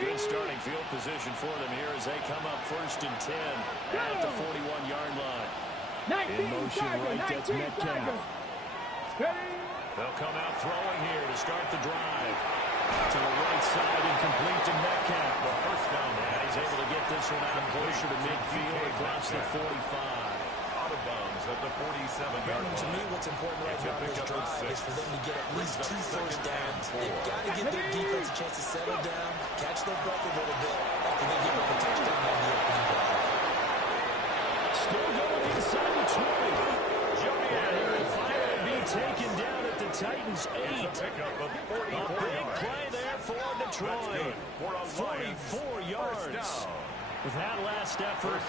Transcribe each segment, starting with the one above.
Good starting field position for them here as they come up 1st and 10 at the 41-yard line. In motion right, that's Metcalf. They'll come out throwing here to start the drive. To the right side and complete to Metcalf. The first down. He's able to get this one out closer to midfield across the 45. Out of bounds at the 47-yard line. To me, what's important right now in this drive is for them to get at least 2 first downs. They've got to give their defense a chance to settle down, catch their breath a little bit after they give up a touchdown on the opening drive. Still going inside the 20. And he'll finally be taken down at the Titans' 8. A big play there for Detroit. 44 yards. With that last effort,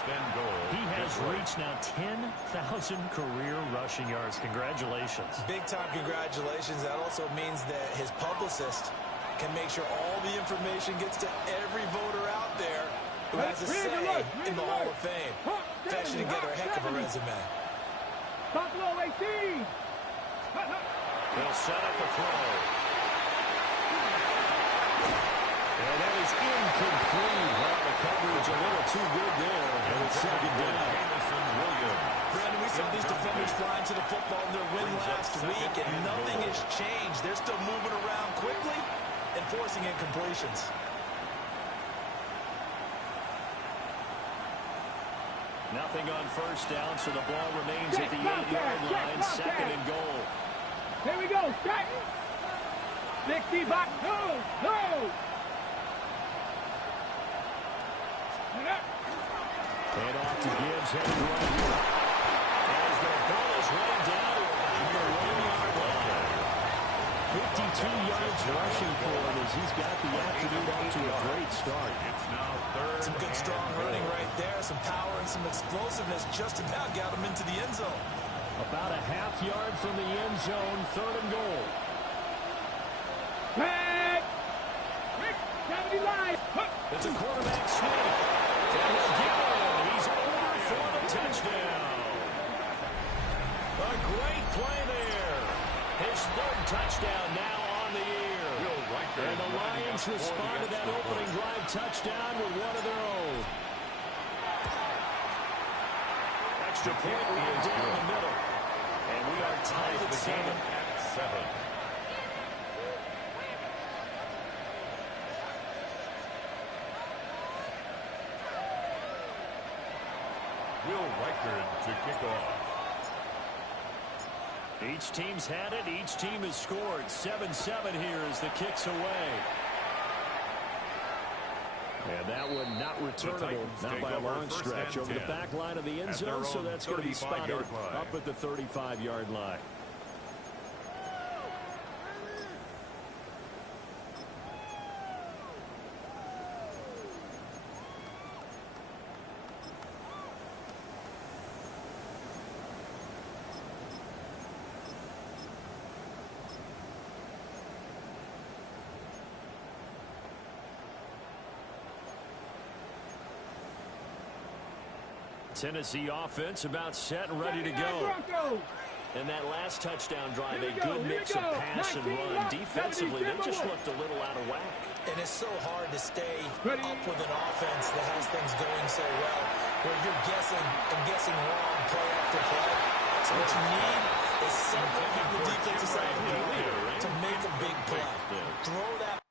he has reached now 10,000 career rushing yards. Congratulations. Big-time congratulations. That also means that his publicist can make sure all the information gets to every voter out there who has a say in the Hall of Fame. Fetching together a heck of a resume. Buffalo 18. They'll set up a throw. And that is incomplete. Well, the coverage a little too good there. And it's 2nd down. Brandon, we saw these defenders flying to the football in their win last week, and nothing has changed. They're still moving around quickly and forcing incompletions. Nothing on first down, so the ball remains at the 8-yard line. 2nd and goal. Here we go. Set. 60 back. Go. Hand off to Gibbs, heading right here. As the ball is run down at the 1-yard line. 52 yards rushing for him as he's got the afternoon off to a great start. It's now 3rd. Some good strong running right there. Some power and some explosiveness just about got him into the end zone. About a half yard from the end zone, 3rd and goal. It's a quarterback sneak. And he'll get it. He's over for the touchdown. A great play there. His 3rd touchdown now on the year. And the Lions respond to that opening drive touchdown with one of their own. Extra point right down the middle. And we are tied at 7. Will Reichard to kick off. Each team's had it. Each team has scored. 7-7 here as the kick's away. And that one not returnable, not by a long stretch. Over the back line of the end zone, so that's going to be spotted up at the 35-yard line. Tennessee offense about set and ready to go. And that last touchdown drive, a good mix of pass and run. Defensively, they just looked a little out of whack. And it's so hard to stay up with an offense that has things going so well, where you're guessing and guessing wrong play after play. So what you need is someone on the defensive side of the ball to make a big play. Throw that.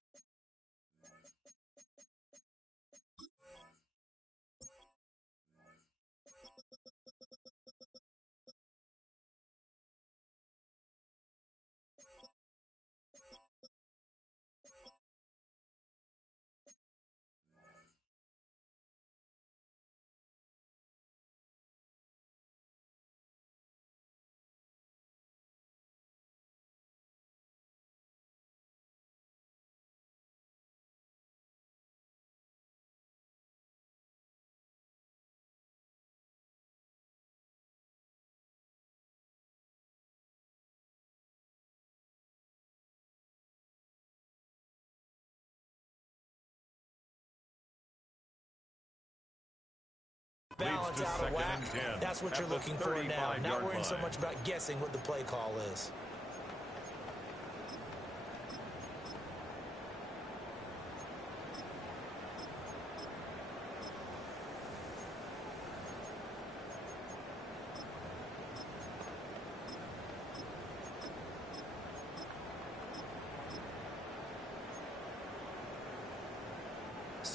Balance out of whack. That's what you're looking for now. Not worrying so much about guessing what the play call is.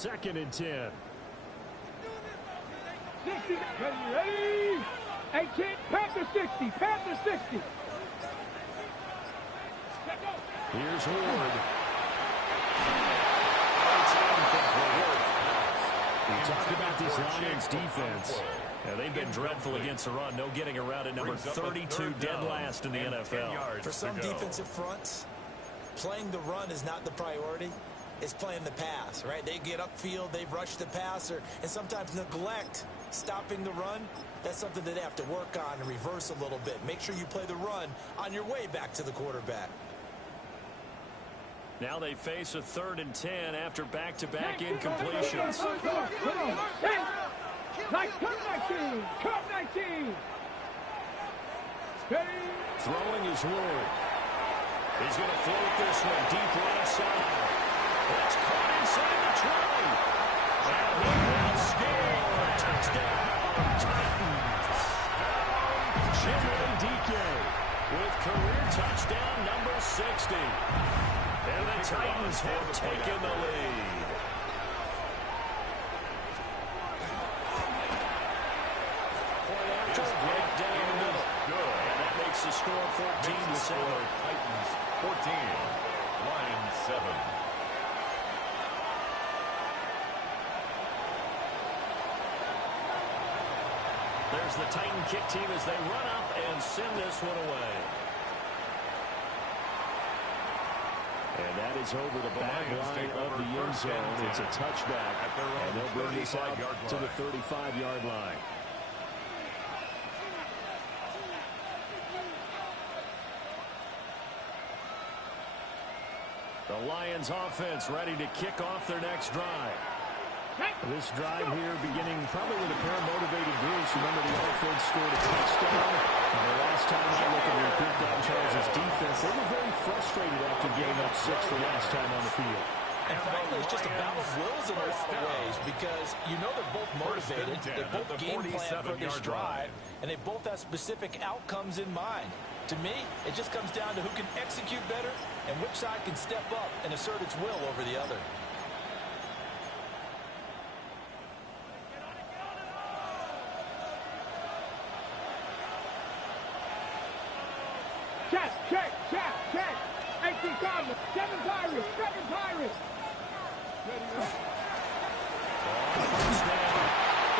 2nd and 10. 60, ready, 18, Panther 60, Panther 60. Here's Ward. We talk about this Lions defense. Yeah, they've been dreadful against the run. No getting around it. Number 32, dead last in the NFL. For some defensive fronts, playing the run is not the priority. It's playing the pass, right? They get upfield, they rush the passer, and sometimes neglect stopping the run. That's something that they have to work on and reverse a little bit. Make sure you play the run on your way back to the quarterback. Now they face a 3rd and 10 after back-to-back incompletions. Come 19. Throwing is Ward. He's going to float this one deep right side. That's caught inside the 20. And he will score. Touchdown, Titans. Chimley DK with career touchdown number 60. And the Titans have taken the lead. Point after right down the middle. Good. And that makes the score 14-7. Titans 14, Lions 7. There's the Titan kick team as they run up and send this one away. And that is over the back line of the end zone. It's a touchback. And they'll bring this out to the 35-yard line. The Lions offense ready to kick off their next drive. This drive here beginning probably with a pair of motivated groups. Remember, the offense scored a touchdown. And the last time I look at their beat down Charles' defense, they were very frustrated after giving up 6 the last time on the field. And frankly, it's just a battle of wills in a lot of ways because you know they're both motivated. They both game plan for this drive, and they both have specific outcomes in mind. To me, it just comes down to who can execute better and which side can step up and assert its will over the other. Check. 18 Cardinals, 7 Pirates.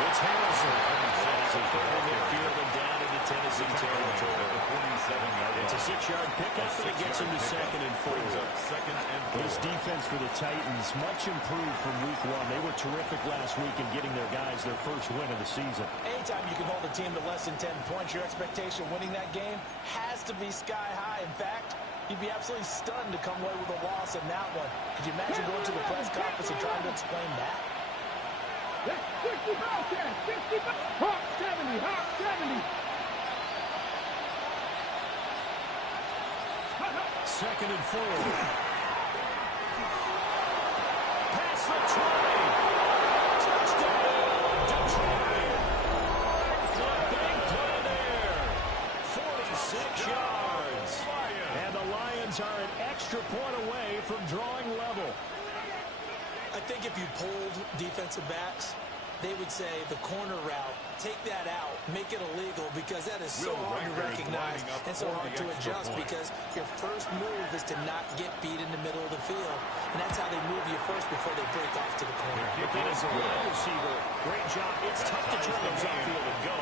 It's Harrison. As he throws midfield and down into Tennessee territory. It's a 6-yard pickup, and it gets him to 2nd and 4. This defense for the Titans, much improved from week 1. They were terrific last week in getting their guys their first win of the season. Anytime you can hold a team to less than 10 points, your expectation winning that game has to be sky high. In fact, you'd be absolutely stunned to come away with a loss in that one. Could you imagine going to the press conference and trying to explain that? 60 Hawk 70. 2nd and 4. Pass the 20. Touchdown, Detroit. A big play there. 46 yards. And the Lions are an extra point away from drawing level. I think if you polled defensive backs, they would say the corner route, take that out, make it illegal, because that is so hard to recognize and so hard to adjust because your first move is to not get beat in the middle of the field. And that's how they move you first before they break off to the corner. But as a wide receiver, great job. It's tough to turn those upfield and go,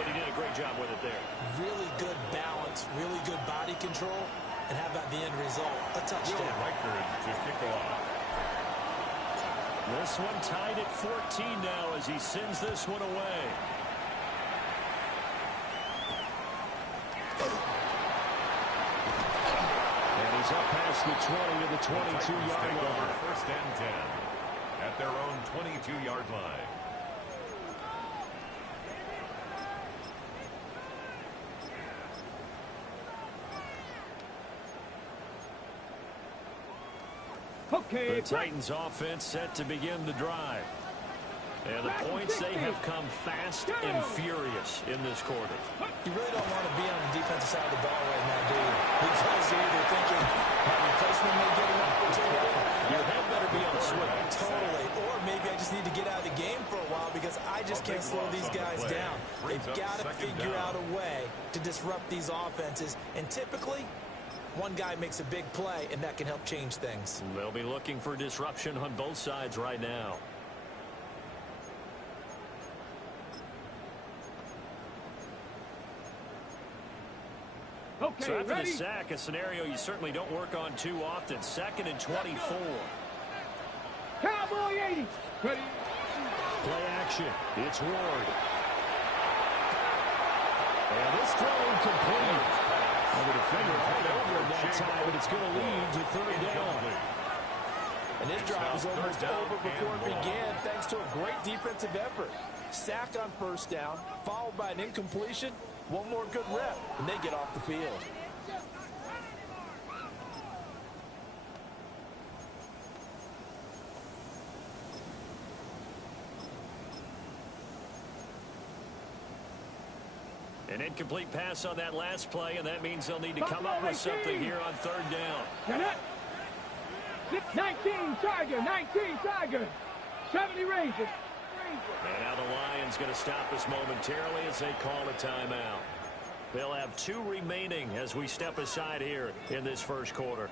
but he did a great job with it there. Really good balance, really good body control, and how about the end result? A touchdown. To kick off. This one tied at 14 now as he sends this one away. And he's up past the 20 to the 22-yard line. 1st and 10 at their own 22-yard line. The Titans offense set to begin the drive. And the points, they have come fast and furious in this quarter. You really don't want to be on the defensive side of the ball right now, do you? Because you're either thinking, my replacement may get an opportunity. Your head better be on the switch. Totally. Or maybe can't slow these guys down. They've got to figure out a way to disrupt these offenses. And typically, one guy makes a big play, and that can help change things. They'll be looking for disruption on both sides right now. Okay, So after ready? the sack, a scenario you certainly don't work on too often. 2nd and 24. Cowboy 80. Ready? Play action. It's Ward. And this throw incomplete. And the defender all over him that time, but it's going to lead to 3rd down. And this drive was almost over before it began, thanks to a great defensive effort. Sack on 1st down, followed by an incompletion. One more good rep, and they get off the field. An incomplete pass on that last play, and that means they'll need to come up with something here on 3rd down. 19 Tiger, 19 Tiger. 70 Rangers. And now the Lions going to stop us momentarily as they call a timeout. They'll have 2 remaining as we step aside here in this 1st quarter.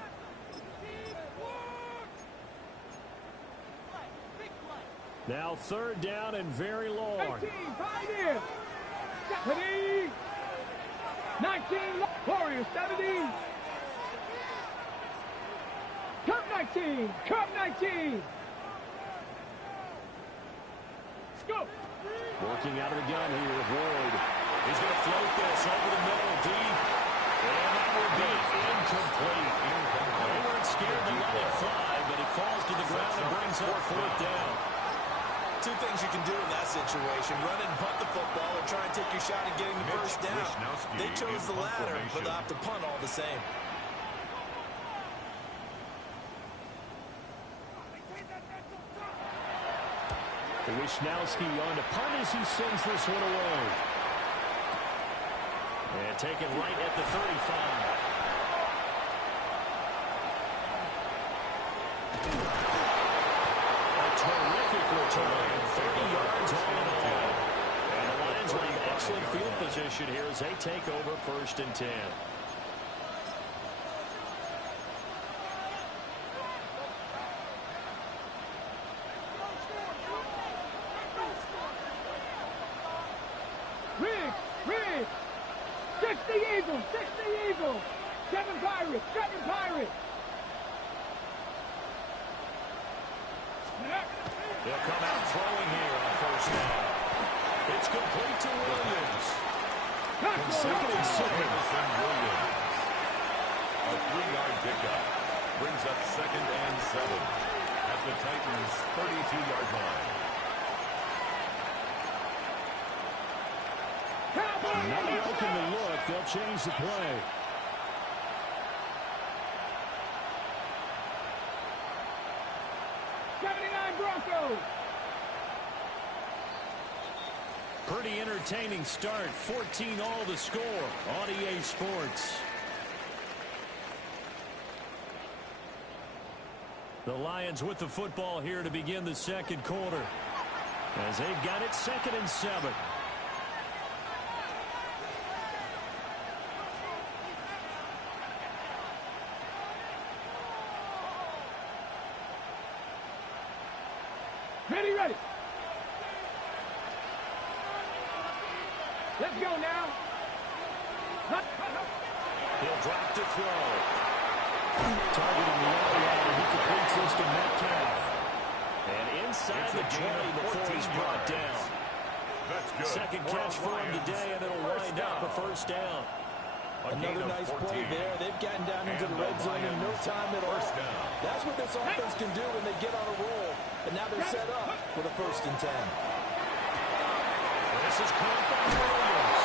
Now 3rd down and very long. 18, pioneer. 70. 19, Warriors, 70. Cup 19, Cup 19. Go. Working out of the gun here with Ward. He's going to float this over the middle, deep. And that will be incomplete. They weren't scared to let it fly, but it falls to the ground and brings up 4th down. 2 things you can do in that situation: run and punt the football, or try and take your shot at getting the 1st down. They chose the latter, but they'll have to punt all the same. Wisnowski on to punt as he sends this one away. And taken right at the 35. A terrific return. 30 yards all in all. And the Lions are in excellent field position here as they take over 1st and 10. Rig. 60 Eagles, 60 Eagles. 7 Pirates, 7 Pirates. They'll come out throwing here on 1st down. It's complete to Williams. And 2nd and 7. Williams. A 3-yard pickup brings up 2nd and 7 at the Titans' 32-yard line. Not liking the look. They'll change the play. Broncos. Pretty entertaining start. 14 all the score on EA Sports. The Lions with the football here to begin the 2nd quarter. As they've got it 2nd and 7. Ready. Let's go now. He'll drop to throw. Targeting the outside, he completes this to Metcalf. And inside the 20 before he's brought down. Second catch for him today, and it'll wind up a 1st down. Another nice play there. They've gotten down into the red zone in no time at all. That's what this offense can do when they get on a roll. And now they're set up for the 1st and 10. This is caught by Williams.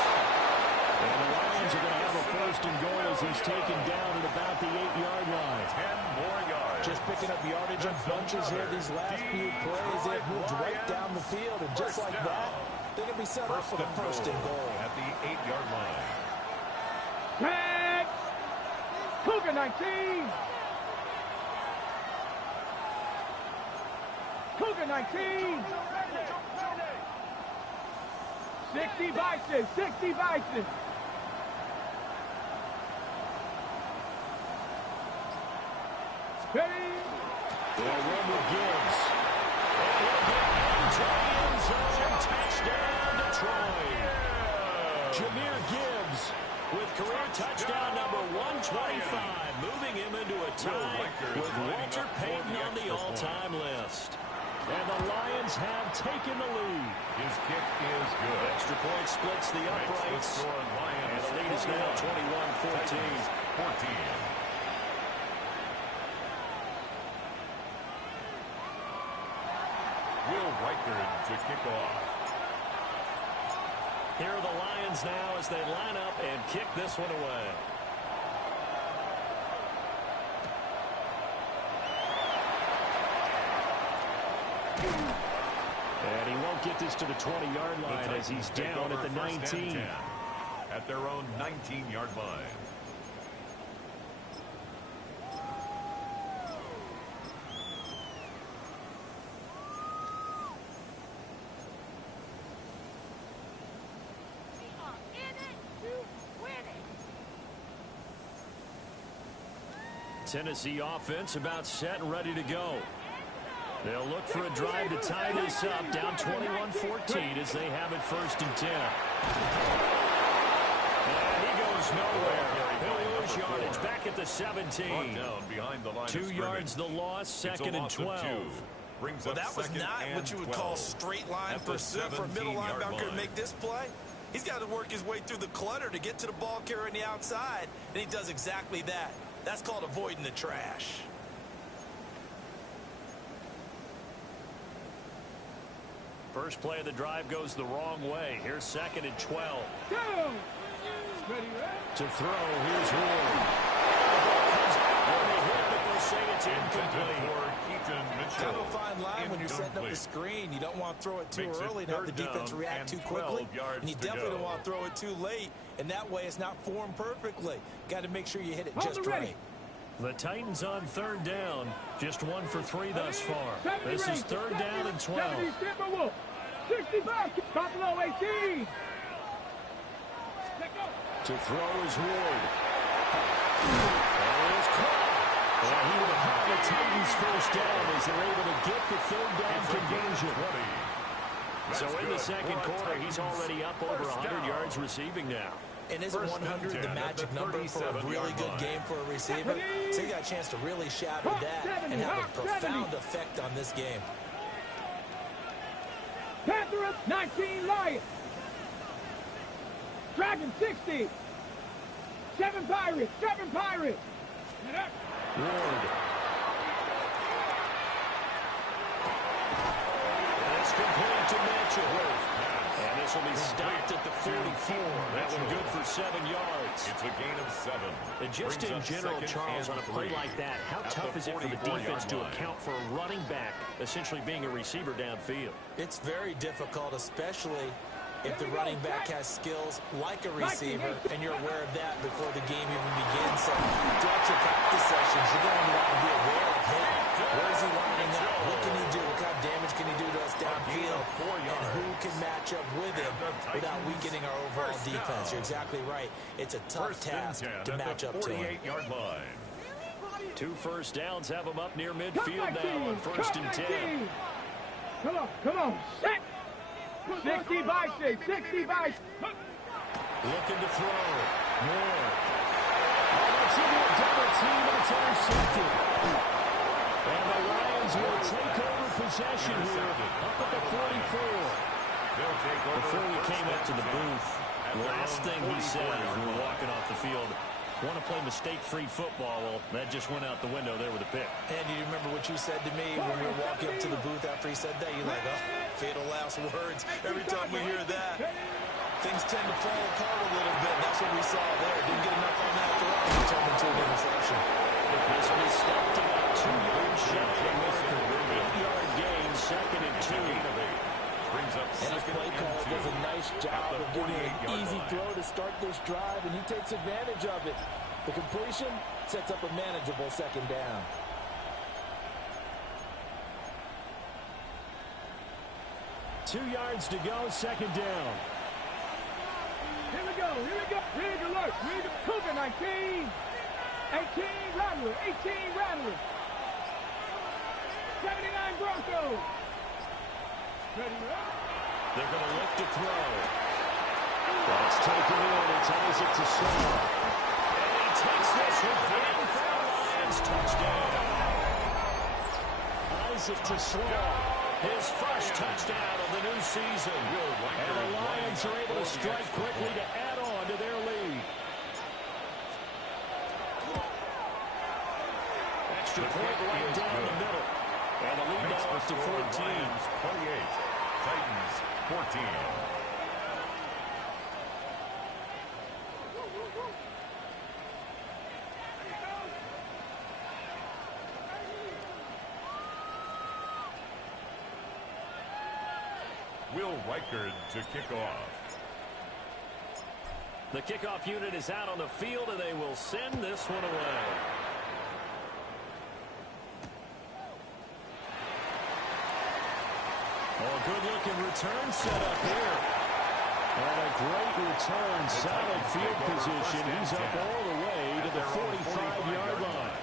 And the Lions are going to have a 1st and goal as he's taken down at about the 8-yard line. 10 more yards. Just picking up yardage in bunches here these last few plays. They've moved right down the field. And just like that, they're going to be set up for the 1st and goal. At the 8-yard line. Red. Cougar 19. Cougar 19. 60 Bison, 60 Bison. Ready? They'll run with Gibbs. And he'll get into the end zone. Touchdown, Detroit. Jahmyr Gibbs with career touchdown number 125, moving him into a tie with Walter Payton on the all-time list. And the Lions have taken the lead. His kick is good. Extra point splits the uprights. And the lead is now 21-14. 14. Will Reichard to kick off. Here are the Lions now as they line up and kick this one away. And he won't get this to the 20-yard line as he's down at the 19. At their own 19-yard line. Tennessee offense about set and ready to go. They'll look for a drive to tie this up, down 21-14 as they have it first and 10. And he goes nowhere. He'll lose yardage back at the 17. Down behind the line 2 yards the loss, second and 12. Well, that was not what you would call straight line pursuit for a middle linebacker to make this play. He's got to work his way through the clutter to get to the ball carrier on the outside, and he does exactly that. That's called avoiding the trash. First play of the drive goes the wrong way. Here's second and 12. Go! Ready, To throw, here's Ward. They say it's incomplete. Kind of a fine line when you're setting up the screen. You don't want to throw it too early and have the defense react too quickly. And you definitely don't want to throw it too late. And that way it's not formed perfectly. Got to make sure you hit it just right. The Titans on third down. Just 1 for 3 thus far. This is third down and 12. 65, Buffalo 18. To throw is Ward. And it's caught. And he will have the Titans first down as they're able to get the third down conversion. So in the second quarter, he's already up over 100 yards receiving now. And isn't 100 the magic number for a really good game for a receiver? So you got a chance to really shatter that and have a profound effect on this game. Panthers 19 Lions. Dragon 60. 7 Pirates. 7 Pirates. Ward. And it's complete to Mitchell. And this will be stopped at the 44. That one good for 7 yards. It's a gain of 7. And just in general, Charles, on a play like that, how tough is it for the defense to account for a running back essentially being a receiver downfield? It's very difficult, especially if the running back has skills like a receiver, and you're aware of that before the game even begins. So throughout your practice sessions, you're going to want to be aware of him. Where is he lining up? What can he do? What kind of damage can he do to us downfield? And who can match up with him without weakening our overall defense? You're exactly right. It's a tough task to match up to him. 48-yard line. 2 first downs have them up near midfield now on first and 10. Come on, set. 60 Bison, 60 Bison. Looking to throw. More. That's into a double team, and it's intercepted. And the Lions will take over possession here up at the 44. Before we came up to the booth, the last thing he said as we were walking off the field, want to play mistake-free football. Well, that just went out the window there with a pick. And you remember what you said to me when we were walking up to the booth after he said that? You're like, oh, fatal last words. Every time we hear that, things tend to fall apart a little bit. That's what we saw there. Didn't get enough on that throw. He turned into an interception. This one is stopped about 2 yards shy. 8-yard gain, second and 2. And his play caller does a nice job of giving an easy throw to start this drive, and he takes advantage of it. The completion sets up a manageable second down. Two yards to go, second down. Here we go. Here we go. Rig alert. Rig Cougar 19. 18 Rattler. 18 Rattler. 79 Broncos. Ready up. They're going to look to throw. That's taken in. It's Isaac to Slaw. And he takes this within for the Lions touchdown. Isaac to Slaw. His first touchdown of the new season. And the Lions are able to strike quickly to add on to their lead. Extra point right down the middle. And the lead now up to 14. 28. Titans 14. Will Reichard to kick off. The kickoff unit is out on the field, and they will send this one away. Oh, good-looking return set up here. And a great return, solid field position. He's up all the way to the 45-yard line.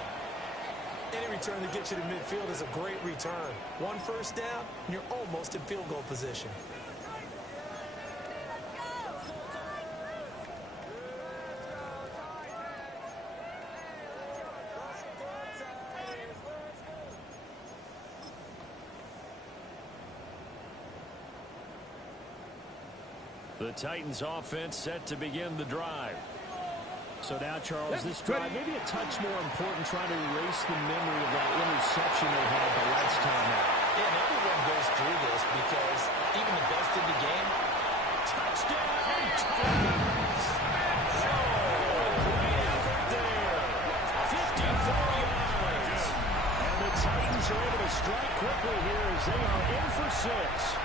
Any return that gets you to midfield is a great return. One first down, and you're almost in field goal position. The Titans offense set to begin the drive. So now, Charles, this drive maybe a touch more important, trying to erase the memory of that interception they had the last time out. Yeah, and everyone goes through this because even the best in the game. Touchdown, Titans! Oh, great effort there. 54 yards. And the Titans are able to strike quickly here as they are in for 6.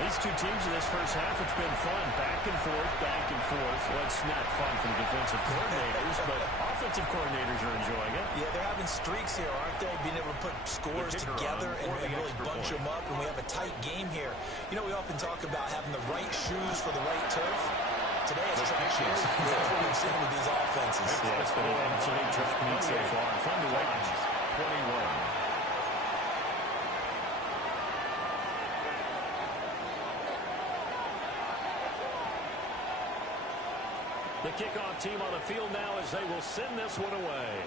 These two teams in this first half, it's been fun. Back and forth, back and forth. Well, it's not fun for the defensive coordinators, but offensive coordinators are enjoying it. Yeah, they're having streaks here, aren't they? Being able to put scores together and really bunch them up, and we have a tight game here. You know, we often talk about having the right shoes for the right turf. Today it's track shoes. That's what we've seen with these offenses. Yeah, it's been an absolute track meet so far. Fun to watch. 21. The kickoff team on the field now as they will send this one away.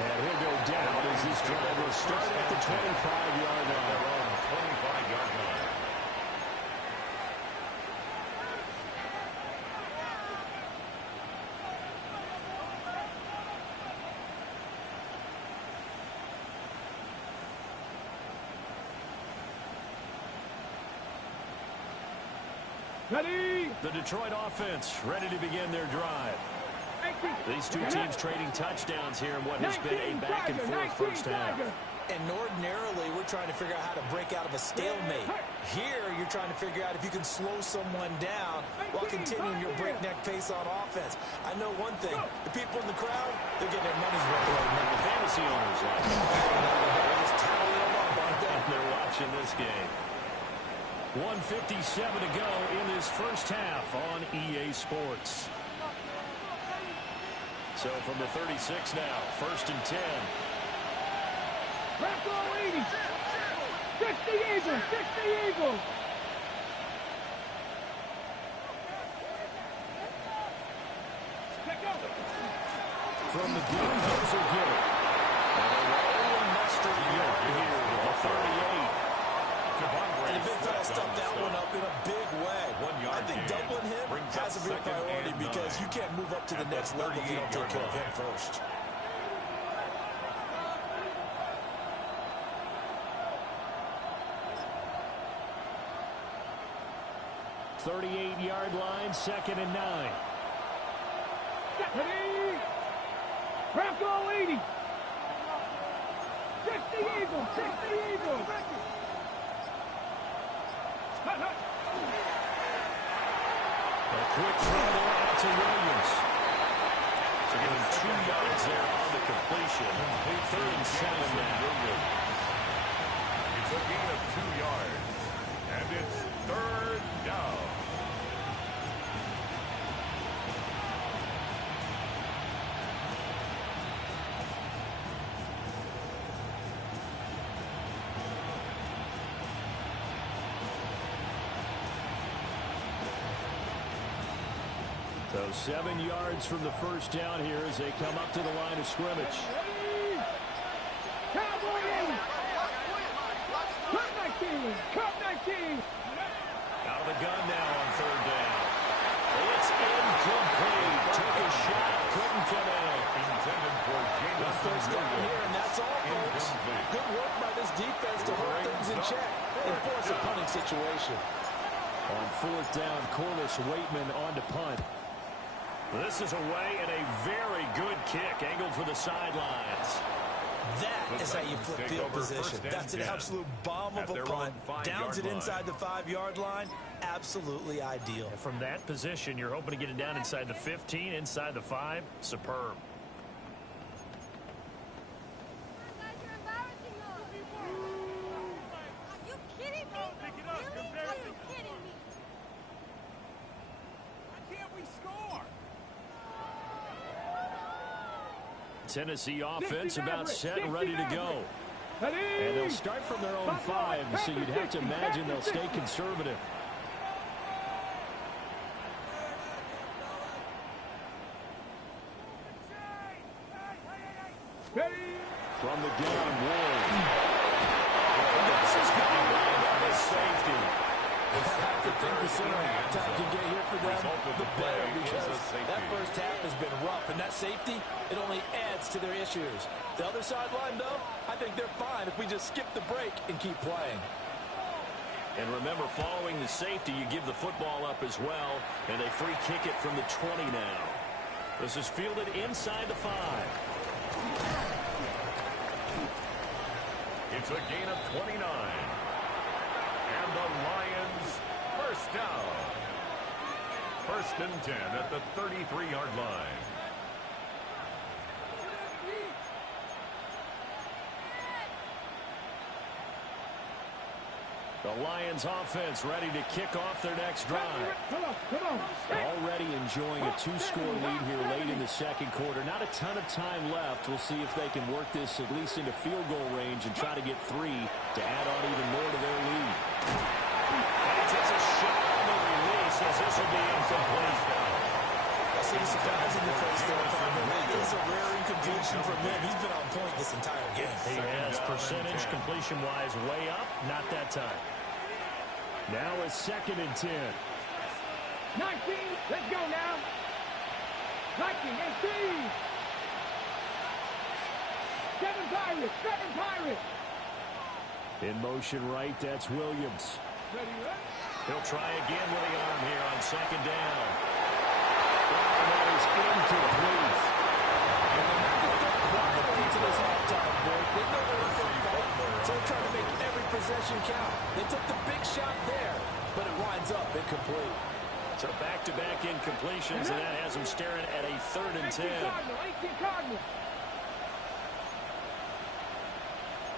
And he'll go down as this drive will start at the 25-yard line. 25-yard line. Ready. The Detroit offense ready to begin their drive. These two teams trading touchdowns here in what has been a back-and-forth first half. And ordinarily, we're trying to figure out how to break out of a stalemate. Here, you're trying to figure out if you can slow someone down while continuing your breakneck pace on offense. I know one thing. The people in the crowd, they're getting their money's worth right now. The fantasy owners like it. They're just tallying them up, aren't they? They're watching this game. 1:57 to go in this first half on EA Sports. So from the 36 now, 1st and 10. Bronco 80. 60 Eagles. 60 Eagles. From the deep, those will get it. And a roll and mustard here to the 38. And the big fella stuffed that one up in a big way. I think doubling him has to be a priority because you can't move up to the next level if you don't take care of him first. .38-yard line, 2nd and 9. Ready. Bronco 80. 60 Eagles. 60 Eagles. A quick throw there out to Williams. So giving 2 yards there on the completion. 3rd and 7 now. It's a gain of 2 yards. And it's third down. So 7 yards from the first down here as they come up to the line of scrimmage. Cut 19. Out of the gun now on third down. It's incomplete. Took a shot. Couldn't come in. Intended for James. First down here, and that's all, folks. Good work by this defense to hold things in check and force a punting situation. On fourth down, Corliss Waitman on to punt. This is away and a very good kick angled for the sidelines. That is how you flip field position. That's an absolute bomb of a punt. Downs it inside the 5-yard line. Absolutely ideal. And from that position, you're hoping to get it down inside the 15, inside the 5. Superb. Tennessee offense about set and ready to go. And they'll start from their own 5, so you'd have to imagine they'll stay conservative. From the gun, Ward. This is going to be a safety. I have to think the sooner halftime can get here for them, the better, because that first half has been rough, and that safety, it only adds to their issues. The other sideline, though, I think they're fine if we just skip the break and keep playing. And remember, following the safety, you give the football up as well, and they free kick it from the 20 now. This is fielded inside the 5. It's a gain of 29. And the Lions first down. First and 10 at the 33-yard line. The Lions offense ready to kick off their next drive. Come on. Already enjoying a 2-score lead here late in the second quarter. Not a ton of time left. We'll see if they can work this at least into field goal range and try to get 3 to add on even more to their lead. And he takes a shot on the release as this will be incomplete. I see the surprise in the face there. That is a rare incompletion from him. He's been on point this entire game. He has percentage completion-wise way up. Not that time. Now a 2nd and 10. 19. Let's go now. 19, 18. 7 Pirates. In motion right, that's Williams. Ready, right? He'll try again with the arm here on 2nd down. And that is incomplete. And they're not going to go quietly into this halftime break. They know they're in for a fight, so they're trying to make every possession count. They took the big shot there, but it winds up incomplete. So back-to-back incompletions, and that has them staring at a 3rd and 10. 18 Cardinals.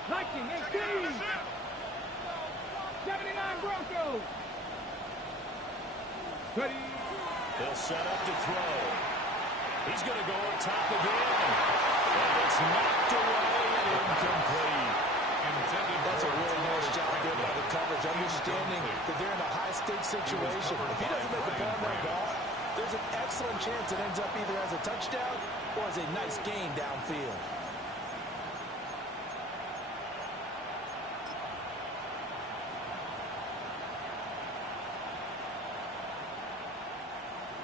19, 18. 79 Broncos. Ready. He'll set up to throw. He's going to go on top again. And it's knocked away and incomplete. That's a really nice job there by the coverage, understanding that they're in a high-stakes situation. If he doesn't make a play on that ball, there's an excellent chance it ends up either as a touchdown or as a nice gain downfield.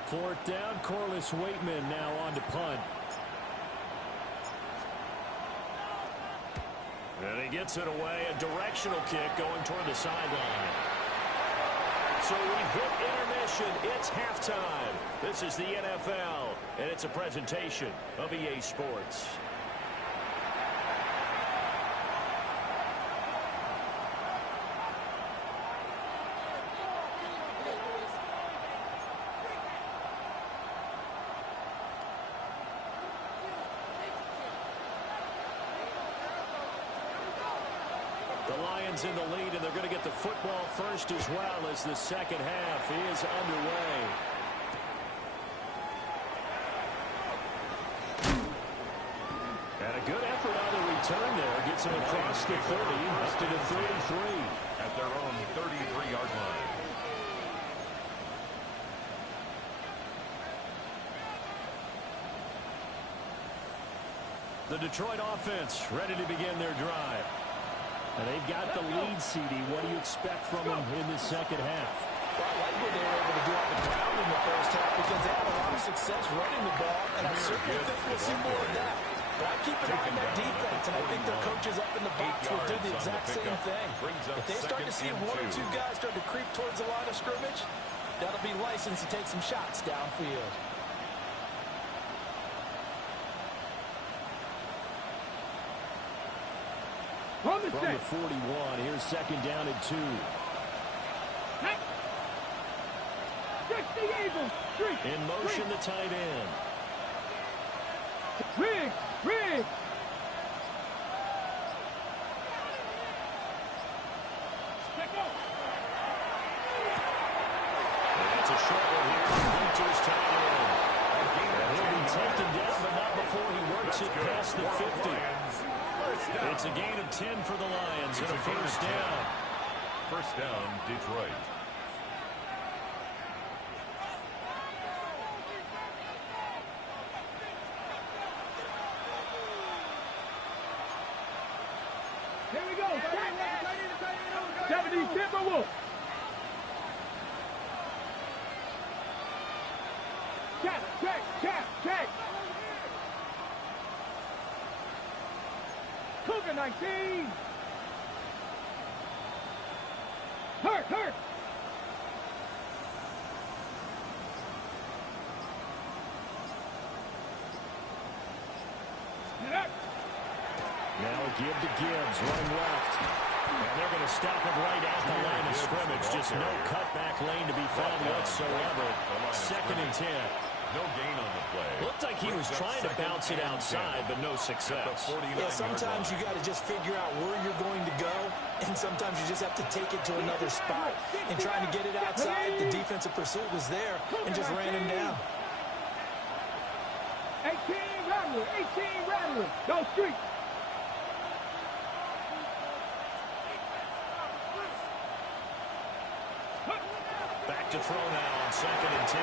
Fourth down, Corliss Waitman now on to punt. And he gets it away, a directional kick going toward the sideline. So we've hit intermission. It's halftime. This is the NFL, and it's a presentation of EA Sports. The Lions in the lead, and they're going to get the football first as well as the second half is underway. And a good effort on the return there. Gets him across the 30, up to the 33. At their own 33-yard line. The Detroit offense ready to begin their drive. And they've got the lead, CD. What do you expect from them in the second half? Well, I like what they were able to do on the ground in the first half because they had a lot of success running the ball, and I certainly think we'll see more of that. But I keep an eye on that defense, and I think their coaches up in the box will do the exact same thing. If they start to see one or two guys start to creep towards the line of scrimmage, that'll be licensed to take some shots downfield. From the 41, here's second down and 2. In motion, the tight end. Riggs. That's a short one here from Hunter's tight end. And he'll be taken down, but not before he works it past the 50. It's a gain of 10 for the Lions and a first down. First down, Detroit. Here we go. 70 Timberwolves. Check. Cougar 19. Hurt. Now a give to Gibbs, running left. And they're going to stop it right at the line of scrimmage. Just no cutback lane to be found whatsoever. Second and 10. No gain on the play. Looked like he was trying to bounce it outside, but no success. Yeah, sometimes you got to just figure out where you're going to go, and sometimes you just have to take it to another spot. And trying to get it outside, the defensive pursuit was there and just ran him down. 18 Rattler. Go street. Back to throw now on second and 10.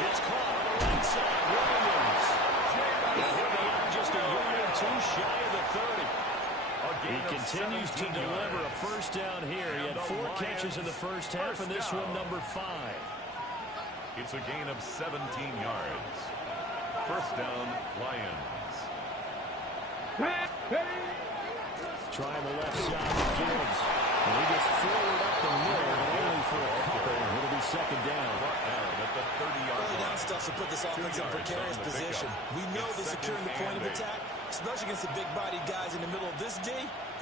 It's caught on the right side. Williams. And he'll be out just a yard or two shy of the 30. He continues to deliver a first down here. He had 4 catches in the first half, and this one number 5. It's a gain of 17 yards. First down, Lions. Trying the left side with Gibbs. And he gets forward up the middle, but only for a couple. It'll be second down. At the 30-yard Early line. down stuff will put this offense in precarious position. We know that securing the point of attack, especially against the big-bodied guys in the middle of this D,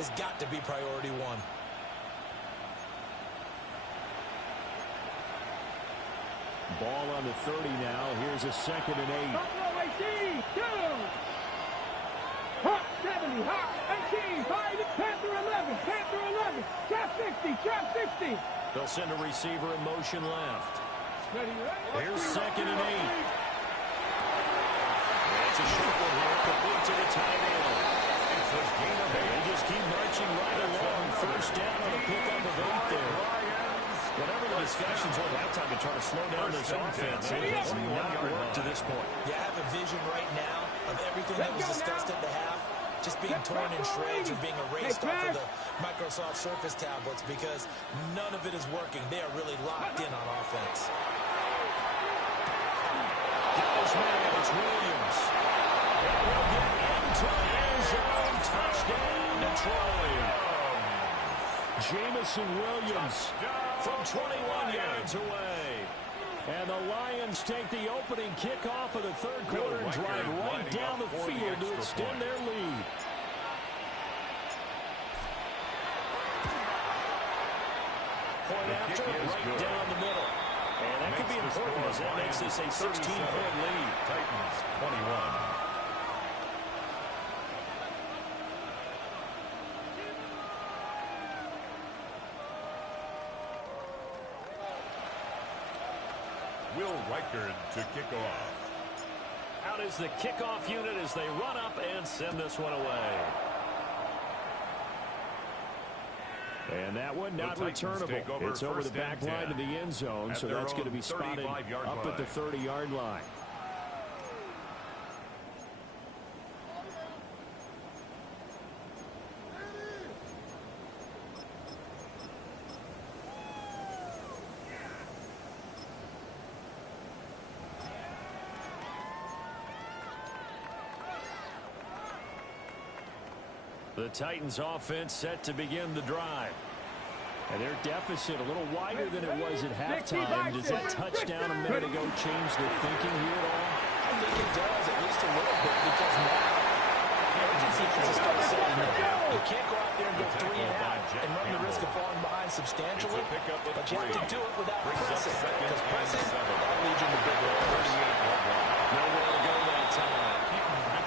has got to be priority 1. Ball on the 30 now. Here's a second and 8. 70, hot, 18, 5, Panther 11, trap 60. They'll send a receiver in motion left. Here's second and 8. It's a short one here, complete to the tight end. It's a gain of 8. They just keep marching right along. First down on a pickup of 8 there. Whatever the discussions were at halftime to try to slow down this offense, it has not worked to this point. Yeah, I have a vision right now of everything that was discussed at the half just being torn in shreds or being erased off of the Microsoft Surface tablets because none of it is working. They are really locked in on offense. Goes man, it's Williams. And he'll get into the end zone. Touchdown, Detroit. Jamison Williams from 21 yards away. And the Lions take the opening kickoff of the third quarter and drive right down the field to extend their lead. Point after, right down the middle. And that could be important as that makes this a 16-point lead. Titans 21. to kick off. Out is the kickoff unit as they run up and send this one away. And that one not returnable. It's over the back line of the end zone, so that's going to be spotted up at the 30-yard line. The Titans offense set to begin the drive. And their deficit a little wider than it was at halftime. Does that touchdown a minute ago change their thinking here at all? I think it does, at least a little bit, because now urgency has to start setting in. You can't go out there and go 3 and out and run the risk of falling behind substantially, but you have to do it without pressing, because pressing, that'll lead you to big errors. Nowhere to go that time.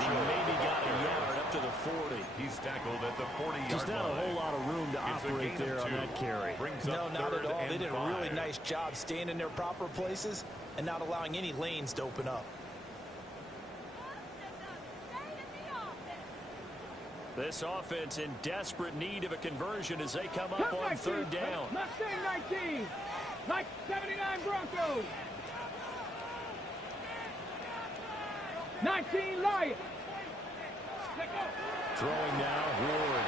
He maybe got a yard up to the 40. He's tackled at the 40-yard line. Just not a whole lot of room to operate there on that carry. No, not at all. They did a really nice job staying in their proper places and not allowing any lanes to open up. This offense in desperate need of a conversion as they come up on third down. Mustang 19, like 79 Broncos. 19 Lions. Throwing now, Ward.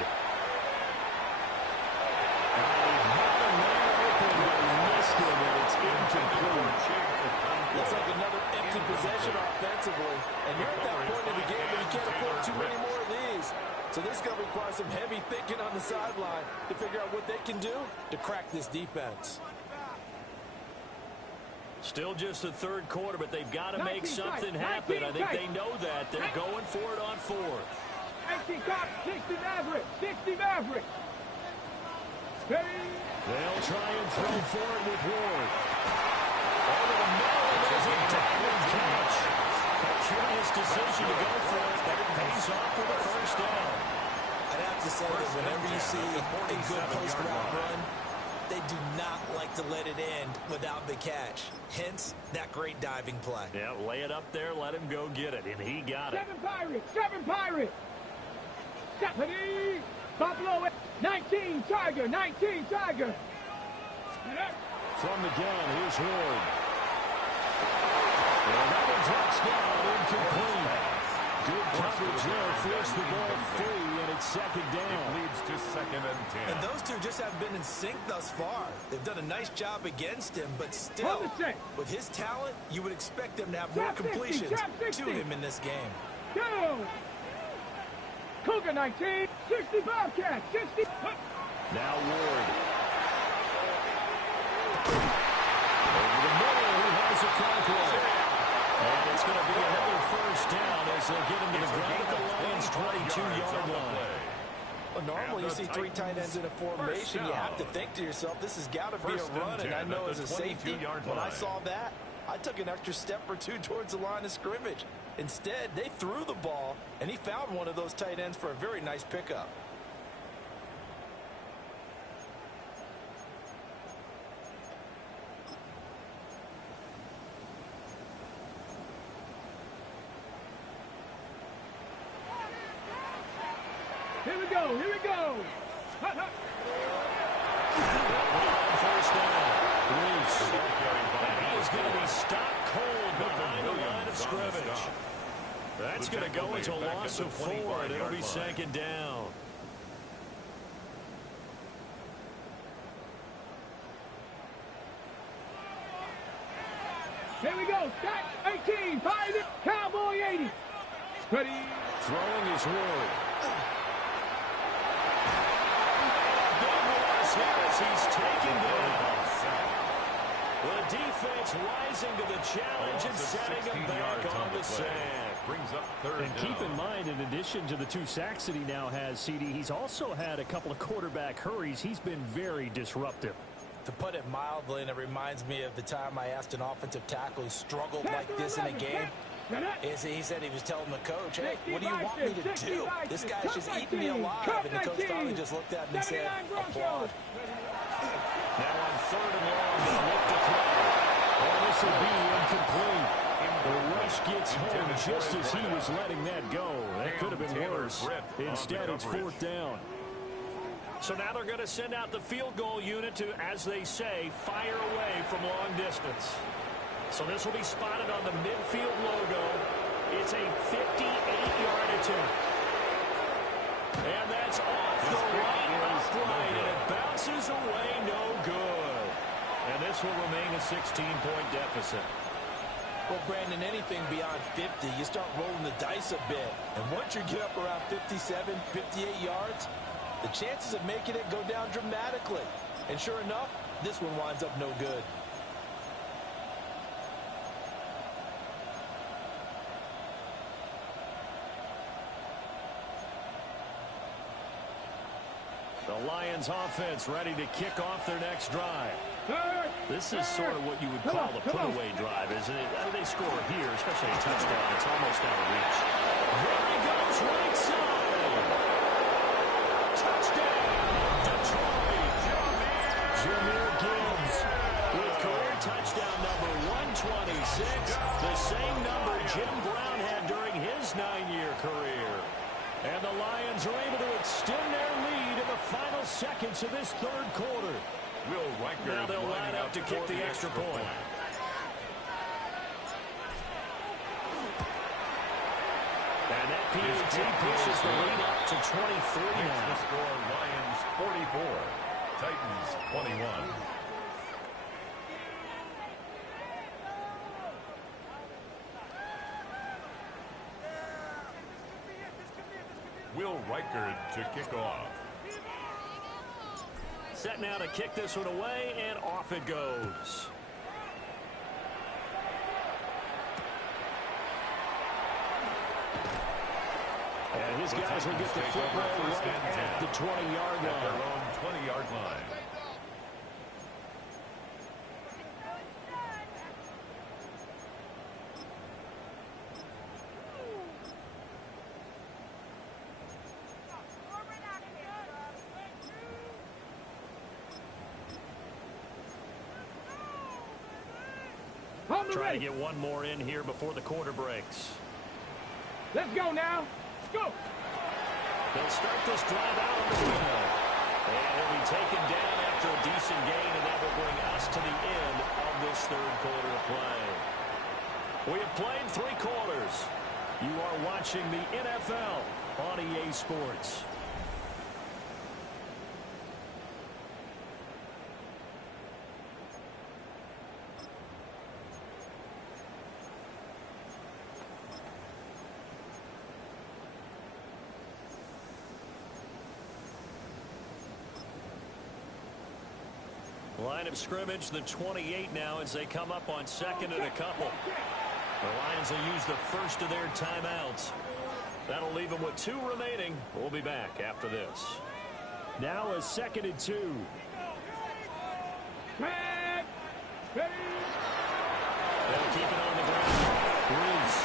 Missed him, and it's incomplete. Looks like another empty possession offensively. And you're at that point in the game where you can't afford too many more of these. So this is going to require some heavy thinking on the sideline to figure out what they can do to crack this defense. Still just the third quarter, but they've got to make something happen. I think they know that. They're going for it on fourth. 18 Cox, 60 Maverick, 60 Maverick. They'll try and throw for it with Ward. Over the middle, there's a diving catch. A curious decision to go for it, but it pays off for the first down. I'd have to say that whenever you see a good post-route run, they do not like to let it end without the catch. Hence, that great diving play. Yeah, lay it up there, let him go get it, and he got it. 7 Pirates. Stephanie Buffalo 19 Tiger, 19 Tiger. From the gun, here's Ward. And another touchdown, incomplete. Good coverage there, forced the ball free, and it's second down. It leads to 2nd and 10. And those two just haven't been in sync thus far. They've done a nice job against him, but still, with his talent, you would expect them to have more completions to him in this game. Go! Cougar 19, 60 Bobcat, 60. Now Ward. Over the middle, he has a tackle. And it's going to be another first down as they get him to the ground at the Lions' 22-yard line. Well, normally you see 3 tight ends in a formation. You have to think to yourself, this has got to be a run. And I know as a safety, when I saw that, I took an extra step or 2 towards the line of scrimmage. Instead, they threw the ball, and he found one of those tight ends for a very nice pickup. Here we go, here we go. First down. Reese. And he is going to be stopped cold behind the line of scrimmage. That's going to go into a loss of 4, and it'll be second down. Here we go. Stack 18. Pirate. Cowboy 80. Ready. Throwing his Ward. Big loss here as he's taken down. The defense rising to the challenge and setting him back on the sand. Brings up 3rd and keep in mind, in addition to the 2 sacks that he now has, CD, he's also had a couple of quarterback hurries. He's been very disruptive. To put it mildly, and it reminds me of the time I asked an offensive tackle who struggled like this in a game. He said he was telling the coach, hey, what do you want me to do? This guy's just eating me alive. And the coach finally just looked at him and said, applaud. Now on 3rd and long, they look to throw. Well, this will be Fish gets home just as he was letting that go. That could have been worse. Instead, it's 4th down. So now they're going to send out the field goal unit to, as they say, fire away from long distance. So this will be spotted on the midfield logo. It's a 58-yard attempt. And that's off the right upright, and it bounces away no good. And this will remain a 16-point deficit. Well, Brandon, anything beyond 50, you start rolling the dice a bit. And once you get up around 57, 58 yards, the chances of making it go down dramatically. And sure enough, this one winds up no good. The Lions offense ready to kick off their next drive. This is sort of what you would call a put-away drive, isn't it? They score here, especially a touchdown. It's almost out of reach. There he goes, right side. Touchdown, Detroit. Jahmyr Gibbs with career touchdown number 126, the same number Jim Brown had during his 9-year career. And the Lions are able to extend their lead in the final seconds of this 3rd quarter. Now they'll line up to kick the extra point. And that PAT pushes the lead up to 23 now. The score, Lions 44, Titans 21. Will Reichard to kick off. Set now to kick this one away, and off it goes. And his guys will get the football right at the 20-yard line. At their own 20-yard line. Trying to get one more in here before the quarter breaks. Let's go now. Let's go. They'll start this drive out on the field. And he'll be taken down after a decent gain, and that will bring us to the end of this 3rd quarter of play. We have played 3 quarters. You are watching the NFL on EA Sports. Line of scrimmage, the 28 now as they come up on 2nd and a couple. The Lions will use the first of their timeouts. That'll leave them with 2 remaining. We'll be back after this. Now a 2nd and 2. They'll keep it on the ground. Reese.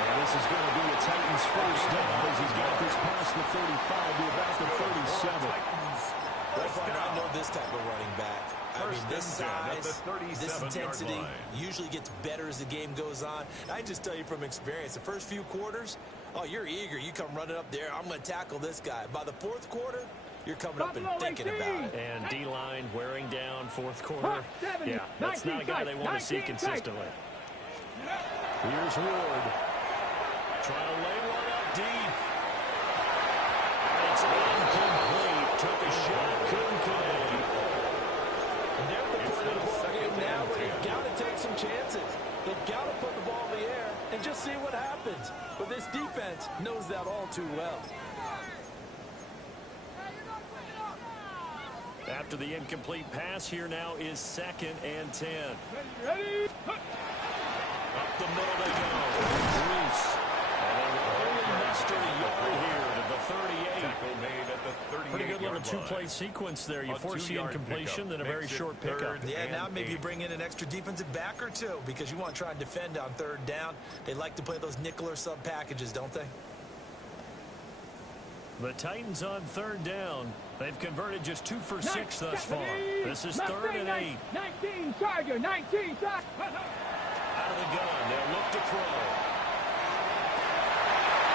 And this is going to be a Titans first down as he's got this past the 35 to about the 37. I know this type of running back. I mean, this size, this intensity usually gets better as the game goes on. I just tell you from experience, the first few quarters, oh, you're eager. You come running up there. I'm going to tackle this guy. By the 4th quarter, you're coming up and thinking about it. And D-line wearing down 4th quarter. Yeah, that's not a guy they want to see consistently. Here's Ward. Trying to lay one up deep. It's incomplete. Took a shot, couldn't connect. And they're at the point of the ball game now where they've got to take some chances. They've got to put the ball in the air and just see what happens. But this defense knows that all too well. After the incomplete pass, here now is 2nd and 10. Ready? Up the middle they go. Reese. And only muster a yard here to the 38. Tackle made at the 38-yard line. Pretty good little 2-play sequence there. You force the incompletion, then a very short pickup. Yeah, now maybe you bring in an extra defensive back or 2 because you want to try and defend on 3rd down. They like to play those nickel or sub packages, don't they? The Titans on 3rd down. They've converted just 2 for 6 thus far. This is 3rd and 8. 19, Tiger, 19, Tiger. Out of the gun. They'll look to throw.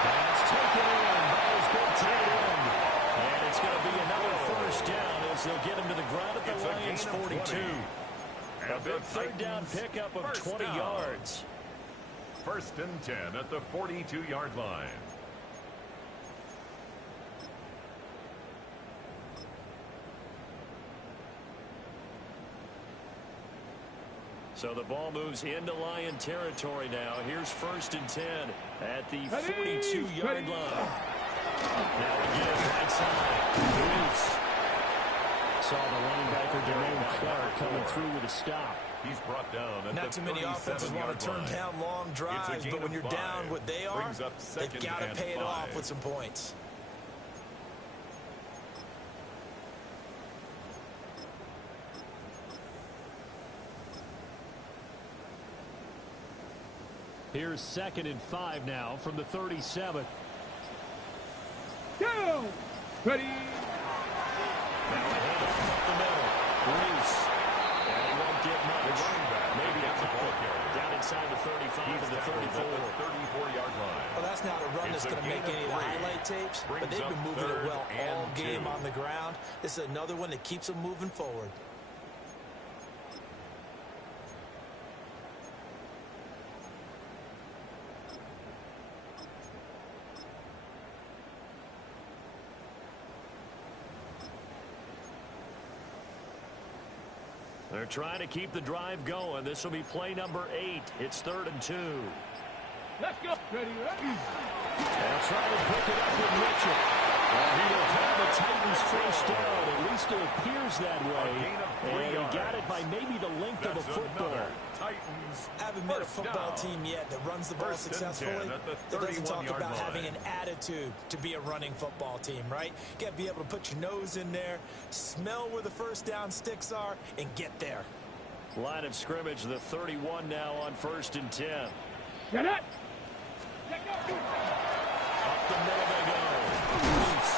That's taken in by his big tight end. And it's going to be another first down as they'll get him to the ground at the Lions' 42. A big third down pickup of 20 yards. First and 10 at the 42-yard line. So the ball moves into Lion territory now. Here's first and 10 at the 42-yard line. Now again, right side. Bruce. Saw the linebacker, Jermaine Clark, coming through with a stop. He's brought down at Not too many offenses want to turn down long drives, but when you're down what they are, they've got to pay it off with some points. Here's 2nd and 5 now from the 37. Go! Ready? Now a handoff up the middle. Reese. And he won't get much. Maybe a couple. Down inside the 35 to the 34. 34-yard line. Well, that's not a run that's going to make any of the highlight tapes, but they've been moving it well all game on the ground. This is another one that keeps them moving forward. They're trying to keep the drive going. This will be play number 8. It's 3rd and 2. Let's go. Ready, ready. They'll try to pick it up with Mitchell. He will have the Titans first down. At least it appears that way. And he got it by maybe the length of a football. Titans. Haven't met a football team yet that runs the ball successfully. That doesn't talk about having an attitude to be a running football team, right? You got to be able to put your nose in there, smell where the first down sticks are, and get there. Line of scrimmage, the 31 now on 1st and 10. Get it. Up the middle they go. Bruce.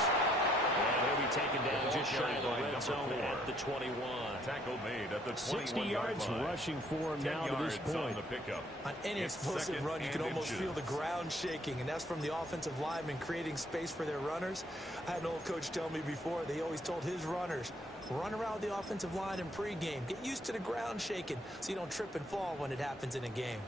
And he'll be taken down just shy of the red zone at the 21. Tackle made at the 60 yards rushing for him now to this point. On any explosive run, you can almost feel the ground shaking, and that's from the offensive linemen creating space for their runners. I had an old coach tell me before, they always told his runners, run around the offensive line in pregame. Get used to the ground shaking so you don't trip and fall when it happens in a game.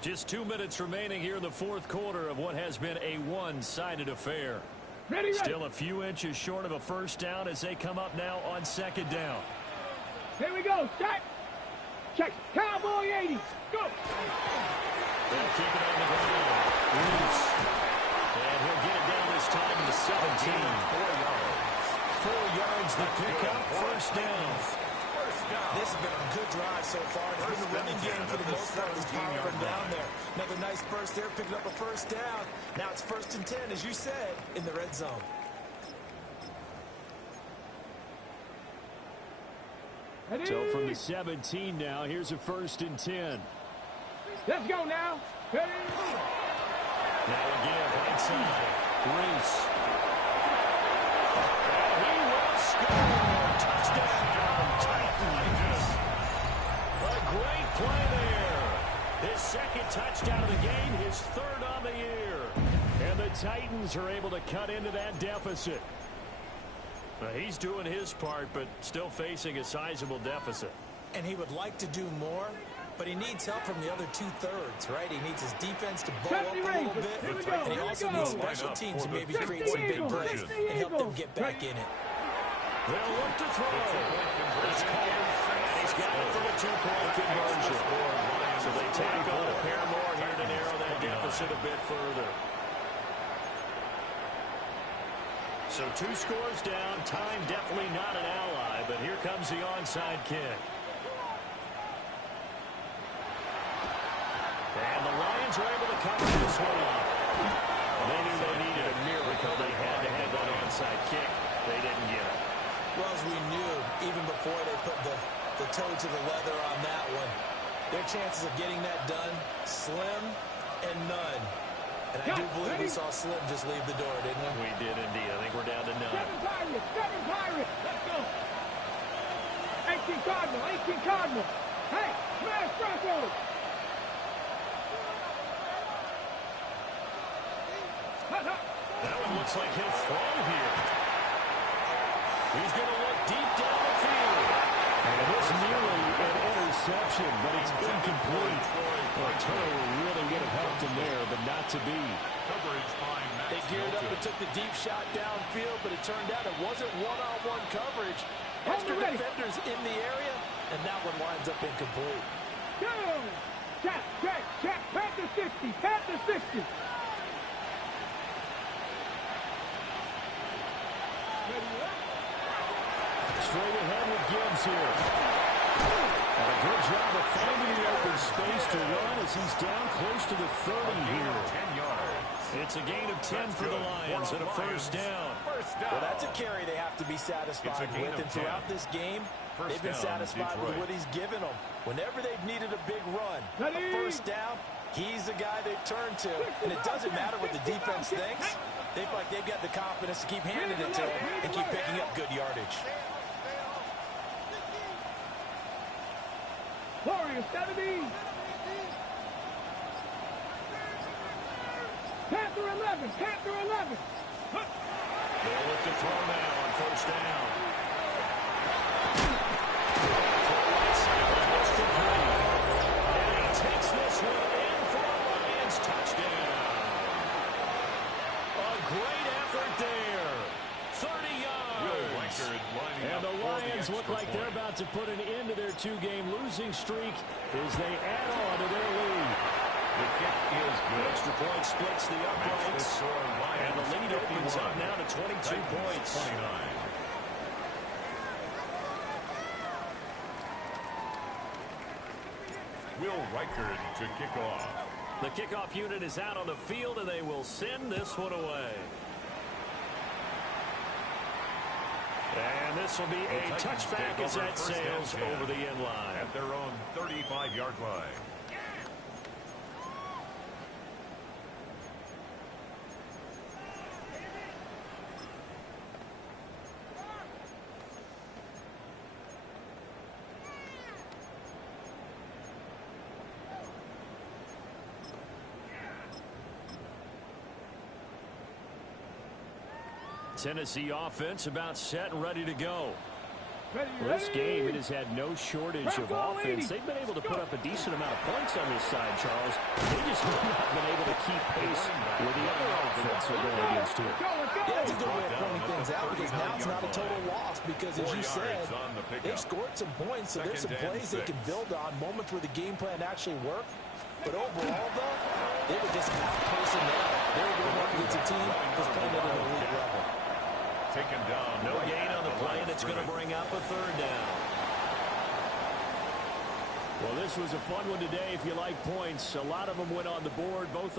Just 2 minutes remaining here in the 4th quarter of what has been a one-sided affair. Ready, ready. Still a few inches short of a first down as they come up now on 2nd down. Here we go. Check. Check. Cowboy 80. Go. They'll keep it on the ground. Reese. And he'll get it down this time to 17. 4 yards the pickup. First down. This has been a good drive so far. It's been a running game for the most part. It's power from down there. Another nice burst there, picking up a first down. Now it's 1st and 10, as you said, in the red zone. So from the 17 now, here's a 1st and 10. Let's go now. Ready? Now again, right side. Reese. He will score. Touchdown, Titans. A great play there. His 2nd touchdown of the game, his 3rd on the year. And the Titans are able to cut into that deficit. He's doing his part, but still facing a sizable deficit. And he would like to do more, but he needs help from the other 2/3, right? He needs his defense to bow up a little bit, and he also needs special teams to maybe create some big plays and help them get back in it. They'll look to throw. It's caught, and he's got it for the 2-point conversion. So they tack on a pair more here to narrow that deficit a bit further. So 2 scores down. Time definitely not an ally, but here comes the onside kick. And the Lions are able to cover this one up. They knew they needed a miracle. They had to have that onside kick. They didn't get it. Well, as we knew, even before they put the toe to the leather on that one, their chances of getting that done, slim and none. And I do believe we saw Slim just leave the door, didn't we? We did indeed. I think we're down to 9. 7 Pirates. Let's go. 18 Cardinal. Hey, smash Broncos. looks like he'll throw here. He's going to look deep down the field. And it's nearly an interception, but it's incomplete. Well, turnover really would have helped him there, but not to be. They geared up and took the deep shot downfield, but it turned out it wasn't one-on-one coverage. Extra defenders in the area, and that one winds up incomplete. Go! Check. Panther 60. Panther 60. Straight ahead with Gibbs here. And a good job of finding the open space to run as he's down close to the 30 here. 10 yards. It's a gain of 10 for the Lions and a first down. Well, that's a carry they have to be satisfied with. And throughout this game, they've been satisfied with what he's given them. Whenever they've needed a big run, a first down, he's the guy they've turned to. And it doesn't matter what the defense thinks. They feel like they've got the confidence to keep handing it to him and keep picking up good yardage. Warriors 70. Panther 11. Panther 11. They'll look to throw now on first down. And he takes this one in for a Lions touchdown. A great effort there. 30 yards. And the Lions look like they're about to put an end to their two-game losing streak as they add on to their lead. The kick is good. Extra point splits the uprights. And the lead opens up now to 22 points. 29. Will Reichard to kick off. The kickoff unit is out on the field, and they will send this one away. And this will be a touchback as that sails over the end line. At their own 35-yard line. Tennessee offense about set and ready to go. Well, this game, it has had no shortage of offense. They've been able to put up a decent amount of points on this side, Charles. They just have not been able to keep pace with the other offense they're going against here. Yeah, that's a good way of pointing things out because now it's not a total loss because, as you said, they've scored some points, so there's some plays they can build on, moments where the game plan actually worked. But overall, though, they were just outpacing them. They were going up against a team that's playing at an elite level. Taken down. No gain on the play, and it's going to bring up a third down. Well, this was a fun one today if you like points. A lot of them went on the board. Both